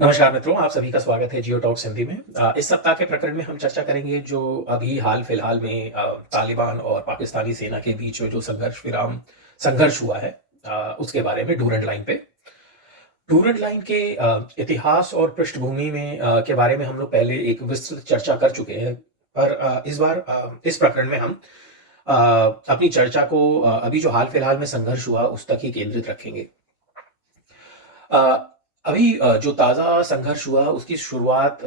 नमस्कार मित्रों, आप सभी का स्वागत है जियो टॉक्स हिंदी में। इस सप्ताह के प्रकरण में हम चर्चा करेंगे जो अभी हाल-फिलहाल में तालिबान और पाकिस्तानी सेना के बीच में जो संघर्ष हुआ है, उसके बारे में डूरंड लाइन पे। डूरंड लाइन के इतिहास और पृष्ठभूमि में के बारे में हम लोग पहले एक विस्तृत चर्चा कर चुके हैं। पर इस बार इस प्रकरण में हम अ, अपनी चर्चा को अभी जो हाल-फिलहाल में संघर्ष हुआ उस तक ही केंद्रित रखेंगे। अ, अभी जो ताज़ा संघर्ष हुआ उसकी शुरुआत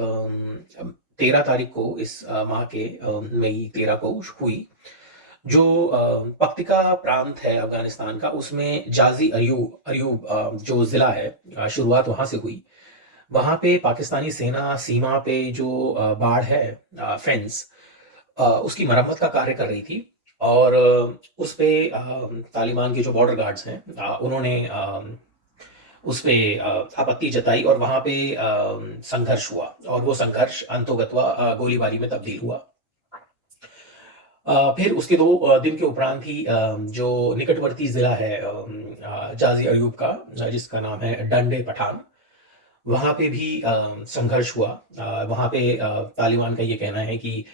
13 तारीख को इस माह के मई 13 को हुई। जो पक्तिका प्रांत है अफ़गानिस्तान का उसमें जाज़ी अयूब अयूब जो ज़िला है, शुरुआत वहाँ से हुई। वहाँ पे पाकिस्तानी सेना सीमा पे जो बाड़ है, फेंस, उसकी मरम्मत का कार्य कर रही थी और उस पे तालिबान के जो बॉर्डर गार्ड्स हैं, उन्होंने उसपे आपत्ति जताई और वहाँ पे संघर्ष हुआ और वो संघर्ष अंततोगत्वा गोलीबारी में तब्दील हुआ। फिर उसके 2 दिन के उपरांत ही जो निकटवर्ती ज़िला है जाज़ी अयूब का, जिसका नाम है डंडे पठान, वहाँ पे भी संघर्ष हुआ। वहाँ पे तालिबान का ये कहना है कि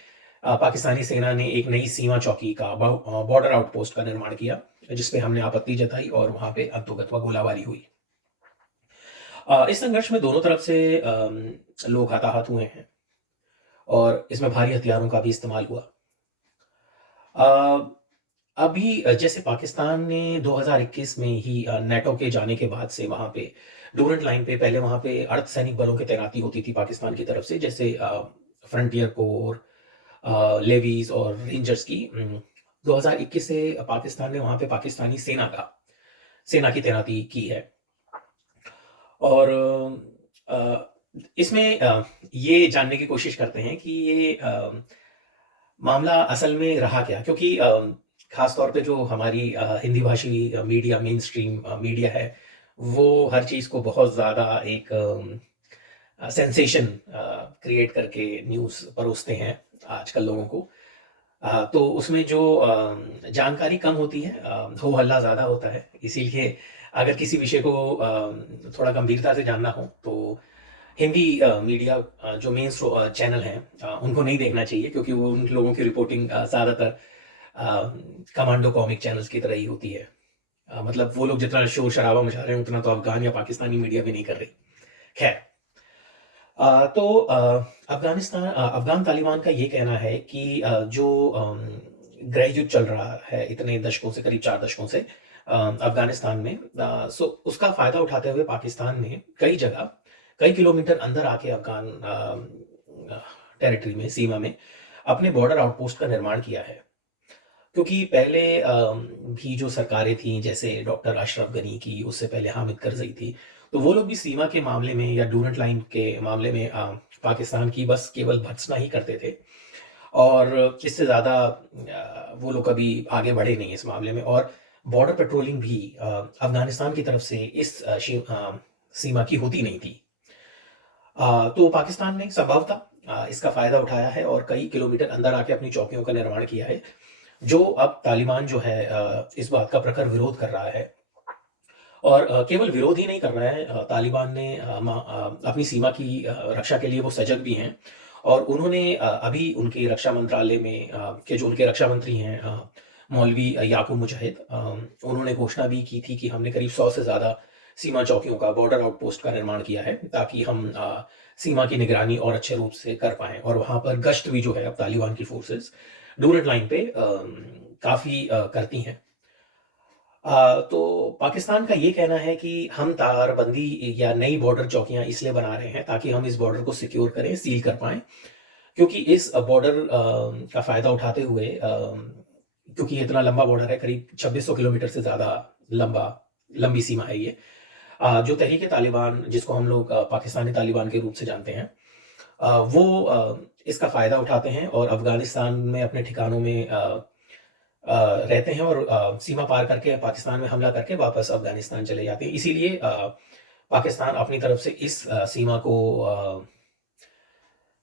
पाकिस्तानी सेना ने एक नई सीमा चौकी का बॉर्डर आउटपोस्ट का निर्माण किया, जिस पे हमने आपत्ति जताई और वहाँ पे अंततोगत्वा गोलाबारी हुई। इस संघर्ष में दोनों तरफ से लोग हताहत हुए हैं और इसमें भारी हथियारों का भी इस्तेमाल हुआ। अ, अभी जैसे पाकिस्तान ने 2021 में ही नेटो के जाने के बाद से वहाँ पे डूरंड लाइन पे पहले वहाँ पे अर्धसैनिक बलों की तैनाती होती थी पाकिस्तान की तरफ से, जैसे फ्रंटियर कोर, लेवीज़ और रेंजर्स की। 2021 से पाकिस्तान ने वहाँ पे पाकिस्तानी सेना की तैनाती की है। और इसमें ये जानने की कोशिश करते हैं कि ये मामला असल में रहा क्या? क्योंकि ख़ास तौर पे जो हमारी हिंदी भाषी मीडिया, मेनस्ट्रीम मीडिया है, वो हर चीज़ को बहुत ज़्यादा एक सेंसेशन क्रिएट करके न्यूज़ परोसते हैं आजकल लोगों को। तो उसमें जो जानकारी कम होती है, हो-हल्ला ज़्यादा होता है। इसीलिए अगर किसी विषय को थोड़ा गंभीरता से जानना हो, तो हिंदी मीडिया जो चैनल हैं, उनको नहीं देखना चाहिए क्योंकि वो उन लोगों की रिपोर्टिंग ज़्यादातर कमांडो कॉमिक चैनल्स की तरह ही होती है। मतलब वो लोग जितना शोर-शराबा मचा रहे हैं, उतना तो अफ़गान या पाकिस्तानी मीडिया भी नहीं कर रही। खैर, तो अफ़गान तालिबान का ये कहना है कि जो गृह युद्ध चल रहा है इतने दशकों से, करीब 4 दशकों से अफ़गानिस्तान में, सो उसका फ़ायदा उठाते हुए पाकिस्तान ने कई जगह, कई किलोमीटर अंदर आके अफ़गान टेरिटरी में, सीमा में अपने बॉर्डर आउटपोस्ट का निर्माण किया है। क्योंकि पहले भी जो सरकारें थीं, जैसे डॉक्टर अशरफ गनी की, उससे पहले हामिद करज़ई थी, तो वो लोग भी सीमा के मामले में या डूरंड लाइन के मामले में पाकिस्तान की बस केवल भर्त्सना ही करते थे और इससे ज़्यादा वो लोग कभी आगे बढ़े नहीं इस मामले में। और बॉर्डर पेट्रोलिंग भी अफ़गानिस्तान की तरफ से इस सीमा की होती नहीं थी। तो पाकिस्तान ने संभवतः इसका फ़ायदा उठाया है और कई किलोमीटर अंदर आके अपनी चौकियों का निर्माण किया है, जो अब तालिबान जो है इस बात का प्रखर विरोध कर रहा है। और केवल विरोध ही नहीं कर रहा है, तालिबान ने अपनी सीमा की रक्षा के लिए वो सजग भी हैं और उन्होंने अभी उनके रक्षा मंत्रालय में के जो उनके रक्षा मंत्री हैं, मौलवी याकूब मुजाहिद, उन्होंने घोषणा भी की थी कि हमने करीब 100 से ज़्यादा सीमा चौकियों का, बॉर्डर आउटपोस्ट का निर्माण किया है ताकि हम सीमा की निगरानी और अच्छे रूप से कर पाएँ और वहाँ पर गश्त भी जो है अब तालिबान की फ़ोर्सेस डूरंड लाइन पे काफ़ी करती हैं। तो पाकिस्तान का ये कहना है कि हम तारबंदी या नई बॉर्डर चौकियाँ इसलिए बना रहे हैं ताकि हम इस बॉर्डर को सिक्योर करें, सील कर पाएँ। क्योंकि इस बॉर्डर का फ़ायदा उठाते हुए, क्योंकि ये इतना लंबा बॉर्डर है, करीब 2600 किलोमीटर से ज़्यादा लंबी सीमा है ये। जो तहरीक-ए-तालिबान जिसको हम लोग पाकिस्तानी तालिबान के रूप से जानते हैं, वो इसका फ़ायदा उठाते हैं और अफ़गानिस्तान में अपने ठिकानों में रहते हैं और सीमा पार करके पाकिस्तान में हमला करके वापस अफ़गानिस्तान चले जाते हैं। इसीलिए पाकिस्तान अपनी तरफ से इस सीमा को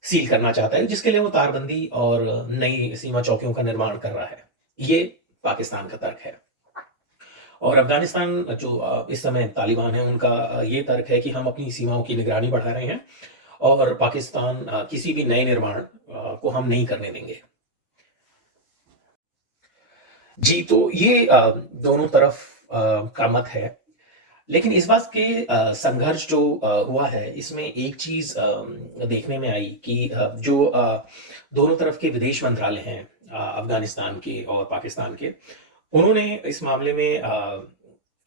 सील करना चाहता है, जिसके लिए वो तारबंदी और नई सीमा चौकियों का निर्माण कर रहा है। ये पाकिस्तान का तर्क है। और अफ़गानिस्तान जो इस समय तालिबान है उनका ये तर्क है कि हम अपनी सीमाओं की निगरानी बढ़ा रहे हैं और पाकिस्तान किसी भी नए निर्माण को हम नहीं करने देंगे। जी, तो ये दोनों तरफ का मत है। लेकिन इस बात के संघर्ष जो हुआ है, इसमें एक चीज़ देखने में आई कि जो दोनों तरफ के विदेश मंत्रालय हैं अफ़गानिस्तान के और पाकिस्तान के, उन्होंने इस मामले में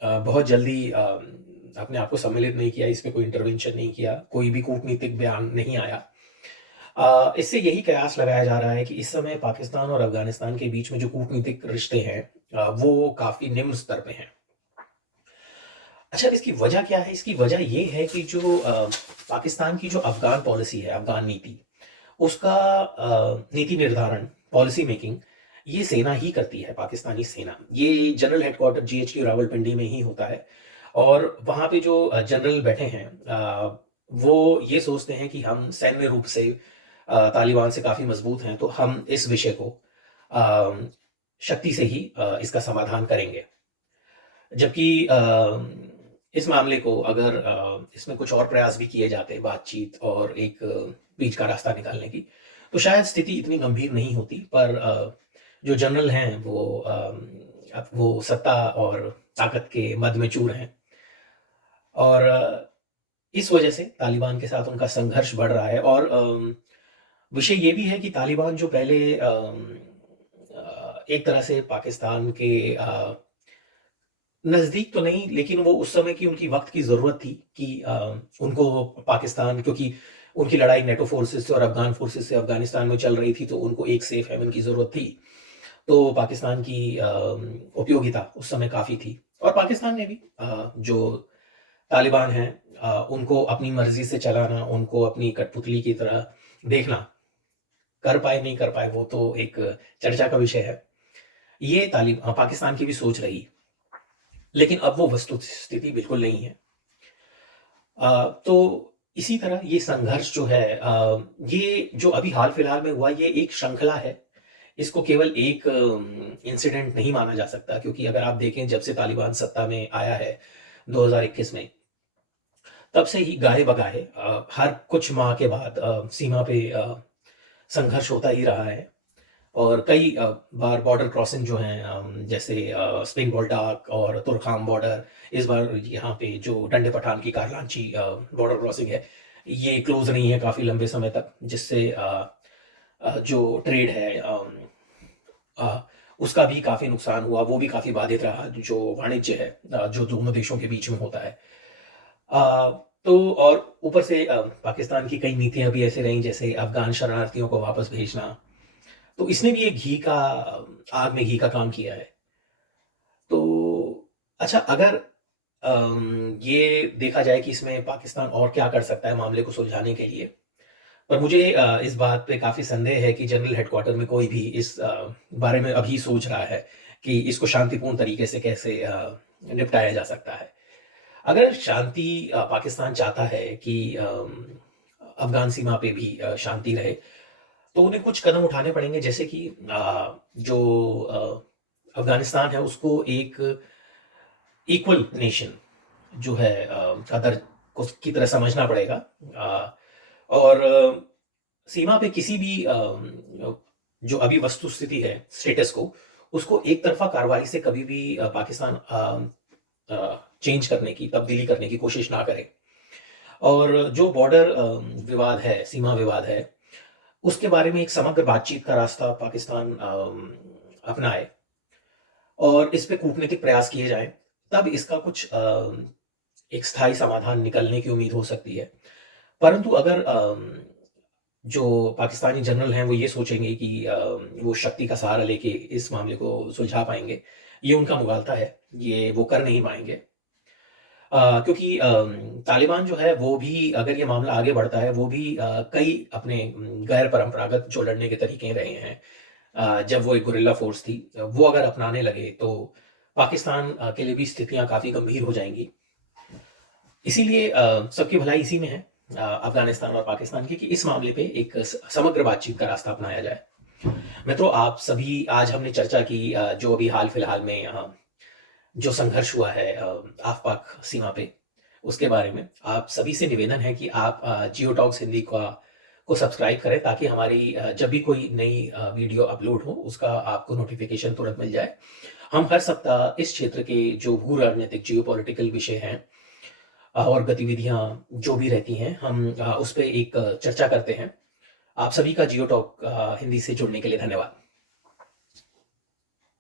बहुत जल्दी अपने आप को सम्मिलित नहीं किया, इसमें कोई इंटरवेंशन नहीं किया, कोई भी कूटनीतिक बयान नहीं आया। इससे यही कयास लगाया जा रहा है कि इस समय पाकिस्तान और अफ़गानिस्तान के बीच में जो कूटनीतिक रिश्ते हैं वो काफ़ी निम्न स्तर पे हैं। अच्छा, अब इसकी वजह क्या है? इसकी वजह ये है कि जो पाकिस्तान की जो अफ़गान पॉलिसी है, अफ़गान नीति, उसका नीति निर्धारण, पॉलिसी मेकिंग, ये सेना ही करती है, पाकिस्तानी सेना। ये जनरल हेडक्वार्टर जीएचक्यू रावलपिंडी में ही होता है और वहाँ पे जो जनरल बैठे हैं वो ये सोचते हैं कि हम सैन्य रूप से तालिबान से काफ़ी मज़बूत हैं, तो हम इस विषय को अ, शक्ति से ही इसका समाधान करेंगे। जबकि इस मामले को अगर इसमें कुछ और प्रयास भी किए जाते, बातचीत और एक बीच का रास्ता निकालने की, तो शायद स्थिति इतनी गंभीर नहीं होती। पर जो जनरल हैं वो अब वो सत्ता और ताकत के मद में चूर हैं और इस वजह से तालिबान के साथ उनका संघर्ष बढ़ रहा है और विषय ये भी है कि तालिबान जो पहले एक तरह से पाकिस्तान के नज़दीक तो नहीं, लेकिन वो उस समय की उनकी वक़्त की ज़रूरत थी कि उनको पाकिस्तान, क्योंकि उनकी लड़ाई नेटो फ़ोर्सेस से और अफ़गान फ़ोर्सेस से अफ़गानिस्तान में चल रही थी, तो उनको एक सेफ हेवन की ज़रूरत थी। तो पाकिस्तान की उपयोगिता उस समय काफ़ी थी और पाकिस्तान ने भी जो तालिबान हैं उनको अपनी मर्ज़ी से चलाना, उनको अपनी कठपुतली की तरह देखना, कर पाए, नहीं कर पाए, वो तो एक चर्चा का विषय है। ये पाकिस्तान की भी सोच रही, लेकिन अब वो वस्तुस्थिति बिल्कुल नहीं है। तो इसी तरह ये संघर्ष जो है ये जो अभी हाल-फिलहाल में हुआ, ये एक श्रृंखला है। इसको केवल एक इंसिडेंट नहीं माना जा सकता, क्योंकि अगर आप देखें जब से तालिबान सत्ता में आया है 2021 में, तब से ही गाहे-बगाहे हर कुछ माह के बाद सीमा पे संघर्ष होता ही रहा है और कई बार बॉर्डर क्रॉसिंग जो हैं जैसे स्प्रिंग बोल्डाक और तुरखाम बॉर्डर, इस बार यहाँ पे जो डंडे पठान की कारलांची बॉर्डर क्रॉसिंग है, ये क्लोज़ नहीं है काफ़ी लंबे समय तक, जिससे जो ट्रेड है उसका भी काफ़ी नुकसान हुआ, वो भी काफ़ी बाधित रहा, जो वाणिज्य है जो दोनों देशों के बीच में होता है। तो और ऊपर से पाकिस्तान की कई नीतियाँ भी ऐसी रहीं, जैसे अफ़गान शरणार्थियों को वापस भेजना, तो इसने भी एक आग में घी का काम किया है। तो अच्छा, अगर ये देखा जाए कि इसमें पाकिस्तान और क्या कर सकता है मामले को सुलझाने के लिए, पर मुझे इस बात पे काफ़ी संदेह है कि जनरल हेडक्वार्टर में कोई भी इस बारे में अभी सोच रहा है कि इसको शांतिपूर्ण तरीके से कैसे निपटाया जा सकता है। अगर शांति पाकिस्तान चाहता है कि अफ़गान सीमा पे भी शांति रहे, तो उन्हें कुछ कदम उठाने पड़ेंगे, जैसे कि जो अफ़गानिस्तान है उसको एक इक्वल नेशन जो है अदर को की तरह समझना पड़ेगा और सीमा पे किसी भी जो अभी वस्तुस्थिति है, स्टेटस को, उसको एक तरफ़ा कार्रवाई से कभी भी पाकिस्तान चेंज करने की, तब्दीली करने की कोशिश ना करे। और जो बॉर्डर विवाद है, सीमा विवाद है, उसके बारे में एक समग्र बातचीत का रास्ता पाकिस्तान अपनाए और इस पे कूटनीतिक प्रयास किए जाएँ, तब इसका कुछ एक स्थायी समाधान निकलने की उम्मीद हो सकती है। परंतु अगर जो पाकिस्तानी जनरल हैं वो ये सोचेंगे कि वो शक्ति का सहारा लेके इस मामले को सुलझा पाएँगे, ये उनका मुग़ालता है, ये वो कर नहीं पाएँगे। क्योंकि तालिबान जो है वो भी, अगर ये मामला आगे बढ़ता है, वो भी कई अपने गैर परंपरागत जो लड़ने के तरीके रहे हैं, जब वो एक गुरिल्ला फ़ोर्स थी, वो अगर अपनाने लगे तो पाकिस्तान के लिए भी स्थितियाँ काफ़ी गंभीर हो जाएँगी। इसीलिए सबकी भलाई इसी में है, अफ़गानिस्तान और पाकिस्तान की, कि इस मामले पे एक समग्र बातचीत का रास्ता अपनाया जाए। मित्रों, आप सभी, आज हमने चर्चा की जो अभी हाल-फिलहाल में जो संघर्ष हुआ है आफ-पाक सीमा पे, उसके बारे में। आप सभी से निवेदन है कि आप जियो टॉक्स हिंदी को सब्सक्राइब करें ताकि हमारी जब भी कोई नई वीडियो अपलोड हो, उसका आपको नोटिफ़िकेशन तुरंत मिल जाए। हम हर सप्ताह इस क्षेत्र के जो भू-राजनीतिक जियोपॉलिटिकल विषय हैं और गतिविधियाँ जो भी रहती हैं, हम उस पे एक चर्चा करते हैं। आप सभी का जियो टॉक हिंदी से जुड़ने के लिए धन्यवाद।